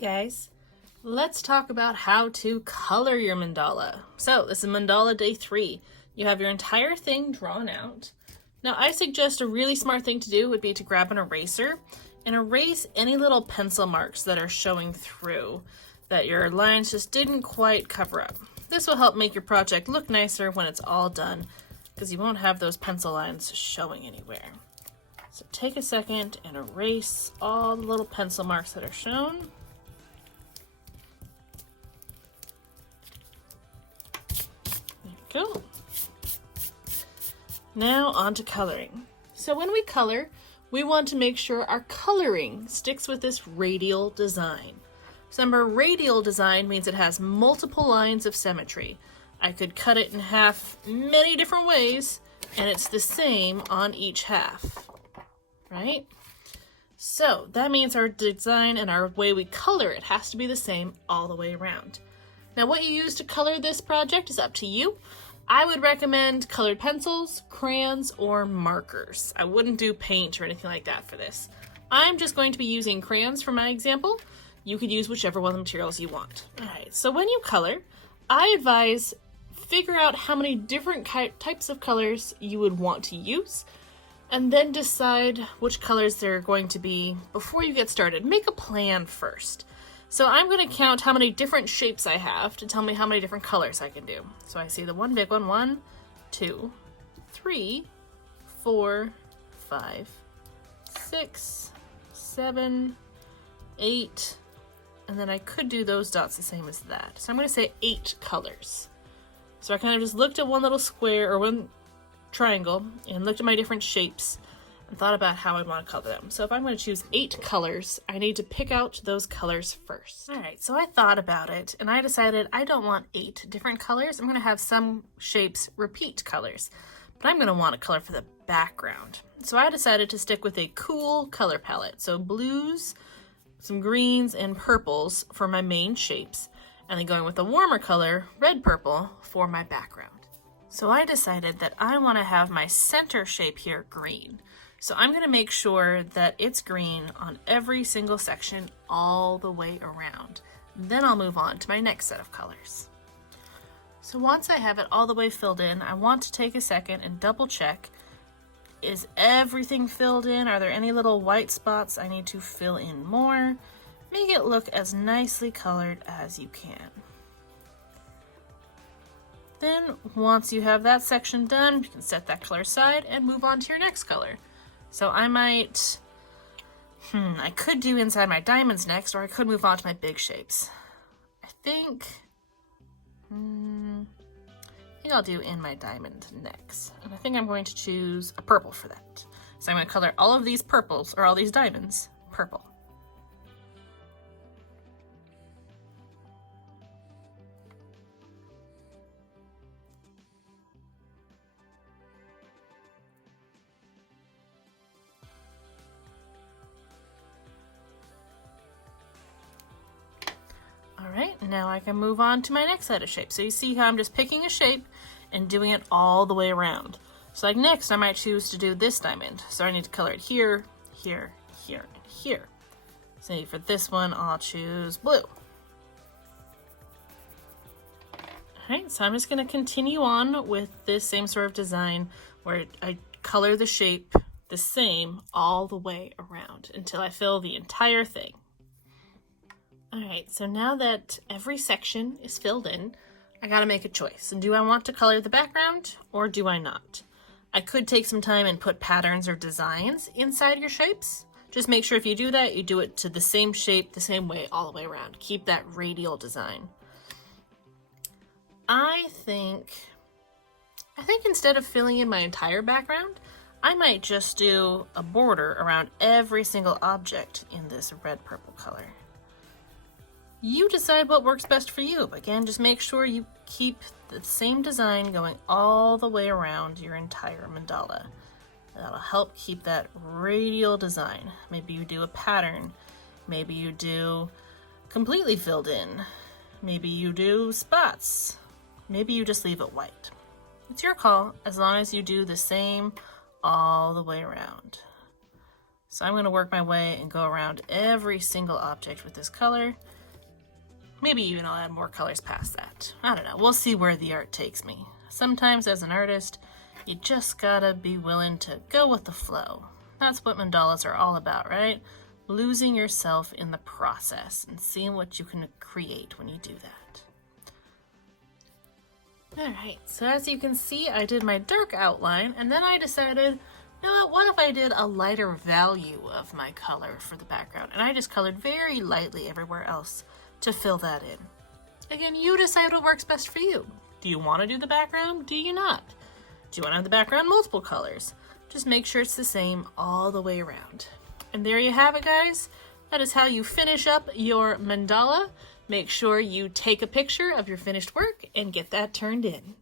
guys, let's talk about how to color your mandala. So this is mandala day 3. You have your entire thing drawn out. Now I suggest a really smart thing to do would be to grab an eraser and erase any little pencil marks that are showing through that your lines just didn't quite cover up. This will help make your project look nicer when it's all done because you won't have those pencil lines showing anywhere. So take a second and erase all the little pencil marks that are shown. There you go. Now on to coloring. So when we color, we want to make sure our coloring sticks with this radial design. So remember, radial design means it has multiple lines of symmetry. I could cut it in half many different ways, and it's the same on each half, right? So that means our design and our way we color it has to be the same all the way around. Now what you use to color this project is up to you. I would recommend colored pencils, crayons, or markers. I wouldn't do paint or anything like that for this. I'm just going to be using crayons for my example. You could use whichever one of the materials you want. All right, so when you color, I advise figure out how many different types of colors you would want to use, and then decide which colors they're going to be before you get started. Make a plan first. So I'm going to count how many different shapes I have to tell me how many different colors I can do. So I see the one big one, 1, 2, 3, 4, 5, 6, 7, 8, and then I could do those dots the same as that. So I'm going to say 8 colors. So I kind of just looked at one little square or one triangle and looked at my different shapes and thought about how I want to color them. So if I'm going to choose 8 colors, I need to pick out those colors first. All right, so I thought about it and I decided I don't want 8 different colors. I'm going to have some shapes repeat colors, but I'm going to want a color for the background. So I decided to stick with a cool color palette. So blues, some greens, and purples for my main shapes, and then going with a warmer color, red purple, for my background. So I decided that I want to have my center shape here green. So I'm going to make sure that it's green on every single section all the way around. Then I'll move on to my next set of colors. So once I have it all the way filled in, I want to take a second and double check. Is everything filled in? Are there any little white spots I need to fill in more? Make it look as nicely colored as you can. Then once you have that section done, you can set that color aside and move on to your next color. So I might, I could do inside my diamonds next, or I could move on to my big shapes. I think I'll do in my diamond next. And I think I'm going to choose a purple for that. So I'm going to color all of these purples, or all these diamonds, purple. All right, now I can move on to my next set of shapes. So you see how I'm just picking a shape and doing it all the way around. So like next, I might choose to do this diamond. So I need to color it here, here, here, and here. So for this one, I'll choose blue. All right, so I'm just gonna continue on with this same sort of design where I color the shape the same all the way around until I fill the entire thing. All right, so now that every section is filled in, I gotta make a choice. And do I want to color the background or do I not? I could take some time and put patterns or designs inside your shapes. Just make sure if you do that, you do it to the same shape, the same way, all the way around. Keep that radial design. I think instead of filling in my entire background, I might just do a border around every single object in this red-purple color. You decide what works best for you. Again, just make sure you keep the same design going all the way around your entire mandala. That'll help keep that radial design. Maybe you do a pattern. Maybe you do completely filled in. Maybe you do spots. Maybe you just leave it white. It's your call, as long as you do the same all the way around. So I'm going to work my way and go around every single object with this color. Maybe even I'll add more colors past that. I don't know. We'll see where the art takes me. Sometimes as an artist, you just gotta be willing to go with the flow. That's what mandalas are all about, right? Losing yourself in the process and seeing what you can create when you do that. All right, so as you can see, I did my dark outline, and then I decided, you know what if I did a lighter value of my color for the background? And I just colored very lightly everywhere else to fill that in. Again, you decide what works best for you. Do you want to do the background? Do you not? Do you want to have the background multiple colors? Just make sure it's the same all the way around. And there you have it, guys. That is how you finish up your mandala. Make sure you take a picture of your finished work and get that turned in.